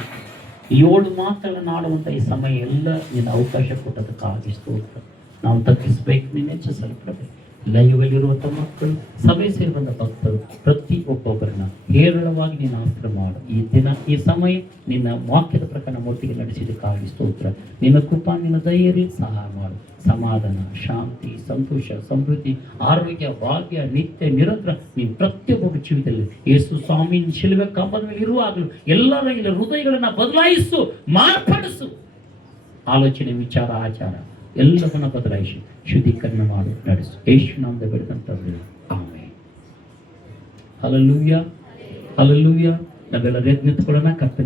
7 ಮಾತುಗಳನ್ನು ಆಡುವಂತ ಈ ಸಮಯ ಎಲ್ಲ ನಿನ್ನ ಅವಕಾಶ ಕೊಟ್ಟದಕ್ಕಾಗಿ ಸ್ತೋತ್ರ. ನಾವು ತಗ್ಗಿಸ್ಬೇಕು, ನೀನು ಹೆಚ್ಚಿಸಲ್ಪಡಬೇಕು. ಲೈವಲ್ಲಿರುವಂಥ ಮಕ್ಕಳು, ಸಭೆ ಸೇರಿ ಬಂದ ಭಕ್ತರು ಪ್ರತಿ ಒಬ್ಬೊಬ್ಬರನ್ನ ಹೇರಳವಾಗಿ ನೀನು ಆಸ್ತ್ರ ಮಾಡು. ಈ ದಿನ ಈ ಸಮಯ ನಿನ್ನ ವಾಕ್ಯದ ಪ್ರಕಾರ ಒಟ್ಟಿಗೆ ನಡೆಸಿದಕ್ಕಾಗಿ ಸ್ತೋತ್ರ. ನಿನ್ನ ಕೃಪಾ ನಿನ್ನ ದಯೆಯಲ್ಲಿ ಸಹಾಯ ಮಾಡು. ಸಮಾಧಾನ, ಶಾಂತಿ, ಸಂತೋಷ, ಸಮೃದ್ಧಿ, ಆರೋಗ್ಯ, ಭಾಗ್ಯ, ನಿತ್ಯ ನಿರಂತರ ನೀನು ಪ್ರತಿಯೊಬ್ಬರ ಜೀವಿತದಲ್ಲಿ ಯೇಸು ಸ್ವಾಮಿ ಶಿಲುಬೆ ಕಂಬದ ಮೇಲೆ ಇರುವಾಗಲೂ ಎಲ್ಲರ ಇಲ್ಲ ಹೃದಯಗಳನ್ನ ಬದಲಾಯಿಸು, ಮಾರ್ಪಡಿಸು. ಆಲೋಚನೆ, ವಿಚಾರ, ಆಚಾರ ಎಲ್ಲವನ್ನ ಬದಲಾಯಿಸಿ ಶುದ್ಧೀಕರಣ ಮಾಡು, ನಡೆಸು. ಯೇಸು ನಾಮದ ಬೇಡಿದಂತದ್ದು ಆಮೆನ್. Hallelujah, hallelujah. ನಾವೆಲ್ಲ ಎದ್ದು ನಿಂತ್ಕೊಳ್ಳೋಣ. ಕರ್ತನ